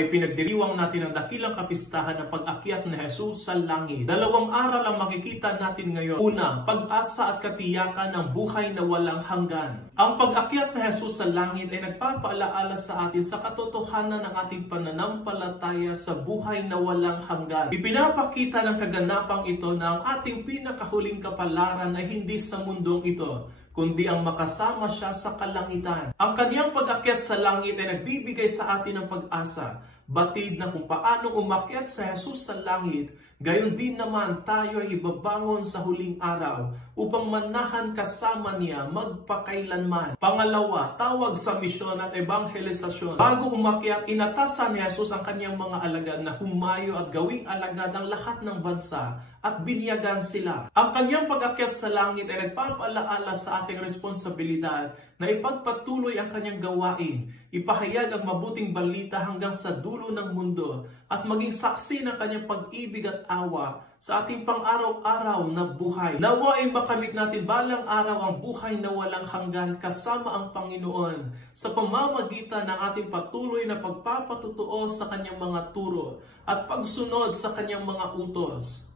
ay pinagdiriwang natin ang dakilang kapistahan ng pag-akyat ni Jesus sa langit. Dalawang aral ang makikita natin ngayon. Una, pag-asa at katiyakan ng buhay na walang hanggan. Ang pag-akyat ni Jesus sa langit ay nagpapaalaala sa atin sa katotohanan ng ating pananampalataya sa buhay na walang hanggan. Ipinapakita ng kaganapang ito na ang ating pinakahuling kapalaran ay hindi sa mundong ito, kundi ang makasama siya sa kalangitan. Ang kaniyang pag-akyat sa langit ay nagbibigay sa atin ng pag-asa, batid na kung paano umakyat sa Jesus sa langit, gayon din naman tayo ay ibabangon sa huling araw upang manahan kasama niya magpakailanman. Pangalawa, tawag sa misyon at ebanghelisasyon. Bago umakyat, inatasan ni Jesus ang kaniyang mga alagad na humayo at gawing alagad ng lahat ng bansa at biniyagan sila. Ang kaniyang pag-akyat sa langit ay nagpapaalaala sa ating responsibilidad na ipagpatuloy ang kaniyang gawain, ipahayag ang mabuting balita hanggang sa dulo ng mundo, at maging saksi ng kanyang pag-ibig at awa sa ating pang-araw-araw na buhay. Nawa ay makamit natin balang araw ang buhay na walang hanggan kasama ang Panginoon sa pamamagitan ng ating patuloy na pagpapatutuo sa kanyang mga turo at pagsunod sa kanyang mga utos.